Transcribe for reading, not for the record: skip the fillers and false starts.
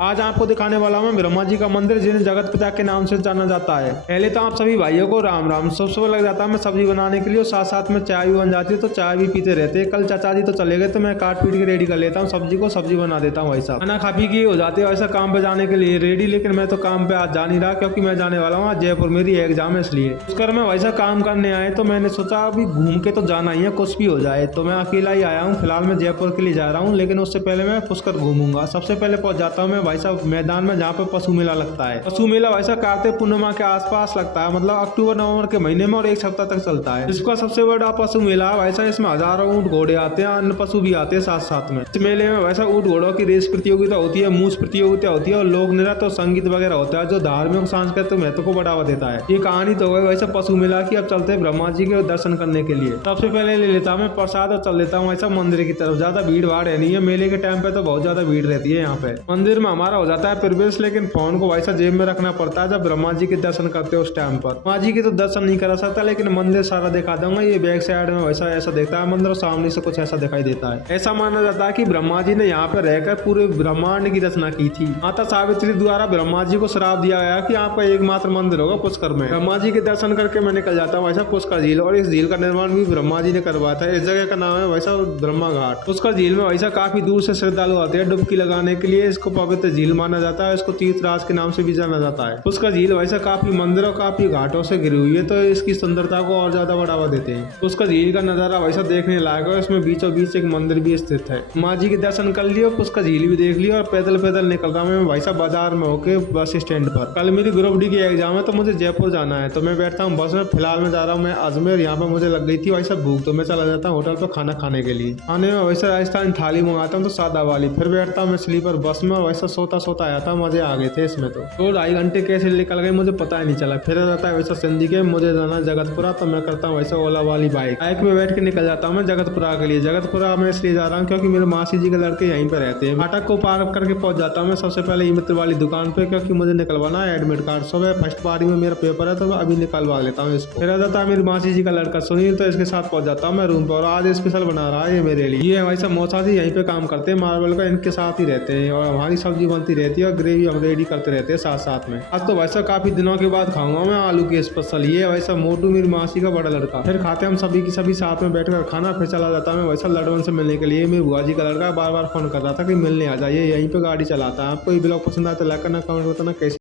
आज आपको दिखाने वाला हूं ब्रह्मा जी का मंदिर जिन्हें जगत पिता के नाम से जाना जाता है। पहले तो आप सभी भाइयों को राम राम। सबसे लग जाता है मैं सब्जी बनाने के लिए और साथ साथ में चाय भी बन जाती है, तो चाय भी पीते रहते हैं। कल चाचा जी तो चले गए तो मैं काट पीट के रेडी कर लेता हूँ सब्जी को, सब्जी बना देता हूँ। वैसा खाना खा पी के हो जाते हैं वैसा काम पे जाने के लिए रेडी, लेकिन मैं तो काम पे आज जा नहीं रहा क्योंकि मैं जाने वाला हूँ आज जयपुर, मेरी एग्जाम है इसलिए। उसकर मैं वैसा काम करने आए तो मैंने सोचा अभी घूम के तो जाना ही है, कुछ भी हो जाए। तो मैं अकेला ही आया हूँ फिलहाल, मैं जयपुर के लिए जा रहा हूँ, लेकिन उससे पहले मैं पुष्कर घूमूंगा। सबसे पहले पहुंच जाता हूँ मैं भाई साहब मैदान में जहाँ पे पशु मेला लगता है। पशु मेला वैसा कार्तिक पूर्णिमा के आसपास लगता है, मतलब अक्टूबर नवंबर के महीने में, और एक सप्ताह तक चलता है। इसका सबसे बड़ा पशु मेला है वैसा। इसमें हजारों ऊंट घोड़े आते हैं, अन्य पशु भी आते हैं साथ साथ में। इस मेले में वैसा ऊंट घोड़ों की रेस प्रतियोगिता होती है, मूस प्रतियोगिता होती है और लोक नृत्य और संगीत वगैरह होता है जो धार्मिक सांस्कृतिक महत्व को बढ़ावा देता है। ये कहानी तो गई वैसा पशु मेला की। अब चलते हैं ब्रह्मा जी के दर्शन करने के लिए। सबसे पहले ले लेता हूँ प्रसाद और चल लेता हूँ ऐसा मंदिर की तरफ। ज्यादा भीड़ भाड़ है नहीं है, मेले के टाइम पे तो बहुत ज्यादा भीड़ रहती है यहाँ पे। मंदिर में हमारा हो जाता है प्रवेश, लेकिन फोन को वैसा जेब में रखना पड़ता है जब ब्रह्मा जी के दर्शन करते हो उस टाइम पर। ब्रह्मा जी के तो दर्शन नहीं करा सकता, लेकिन मंदिर सारा दिखा दूंगा। ये बैक साइड में वैसा ऐसा देखता है मंदिर और सामने से कुछ ऐसा दिखाई देता है। ऐसा माना जाता है कि ब्रह्मा जी ने यहाँ पर रहकर पूरे ब्रह्मांड की रचना की थी। माता सावित्री द्वारा ब्रह्मा जी को श्राप दिया गया कि आपका एकमात्र मंदिर होगा पुष्कर में। ब्रह्मा जी के दर्शन करके मैं निकल जाता हूँ वैसा पुष्कर झील, और इस झील का निर्माण भी ब्रह्मा जी ने करवाया था। इस जगह का नाम है वैसा ब्रह्मा घाट। पुष्कर झील में वैसा काफी दूर से श्रद्धालु आते हैं डुबकी लगाने के लिए। इसको पवित्र झील माना जाता है, इसको तीर्थराज के नाम से भी जाना जाता है। पुष्कर झील वैसा काफी मंदिरों काफी घाटों से घिरी हुई है, तो इसकी सुंदरता को और ज्यादा बढ़ावा देते हैं। पुष्कर झील का नजारा वैसा देखने लायक है। इसमें बीचों बीच एक मंदिर भी स्थित है। माँ जी के दर्शन कर लिए, पुष्कर झील भी देख लिया और पैदल पैदल निकल रहा मैं वैसा बाजार में होके बस स्टैंड पर। कल मेरी ग्रुप डी की एग्जाम है तो मुझे जयपुर जाना है, तो मैं बैठता हूँ बस में। फिलहाल मैं जा रहा हूँ मैं अजमेर। यहाँ पर मुझे लग गई थी वैसा भूख, तो मैं चला जाता हूँ होटल पर खाना खाने के लिए। खाने में वैसा राजस्थानी थाली मंगाता हूँ तो सादा वाली। फिर बैठता हूँ मैं स्लीपर बस में, वैसा सोता सोता आया था, मजे आ गए थे इसमें। तो 2-2.5 घंटे कैसे निकल गए मुझे पता ही नहीं चला। फिर रहता है वैसा सिंधी के, मुझे जाना जगतपुरा, तो मैं करता हूँ वैसा ओला वाली बाइक में बैठ के निकल जाता हूँ मैं जगतपुरा के लिए। जगतपुरा मैं इसलिए जा रहा हूँ क्योंकि मेरे मासी जी के लड़के यहीं पे रहते हैं। फाटक को पार करके पहुंच जाता हूँ मैं सबसे पहले ई मित्र वाली दुकान पे, क्योंकि मुझे निकलवाना है एडमिट कार्ड। सुबह फर्स्ट पारी में मेरा पेपर है तो मैं अभी निकलवा लेता हूँ इसको। फिर आ जाता है मेरी मासी जी का लड़का सुनील, तो इसके साथ पहुंच जाता हूँ मैं रूम पर। और आज स्पेशल बना रहा है ये मेरे लिए। ये वैसा मौसा जी यहीं पे काम करते हैं मार्बल का, इनके साथ ही रहते हैं और हमारी सब्जी बनती रहती है और ग्रेवी हम रेडी करते रहते हैं साथ साथ में। आज तो वैसा काफी दिनों के बाद खाऊंगा मैं आलू के स्पेशल। ये वैसा मोटू मेरी मासी का बड़ा लड़का। फिर खाते हम सभी की सभी साथ में बैठकर खाना। फिर चला जाता मैं वैसा लड़वन से मिलने के लिए। मेरी बुआ जी का लड़का बार बार फोन कर रहा था कि मिलने आ जाइए, यहीं पे गाड़ी चलाता है। आपको ये ब्लॉग पसंद आया तो लाइक करना, कमेंट बताना कैसे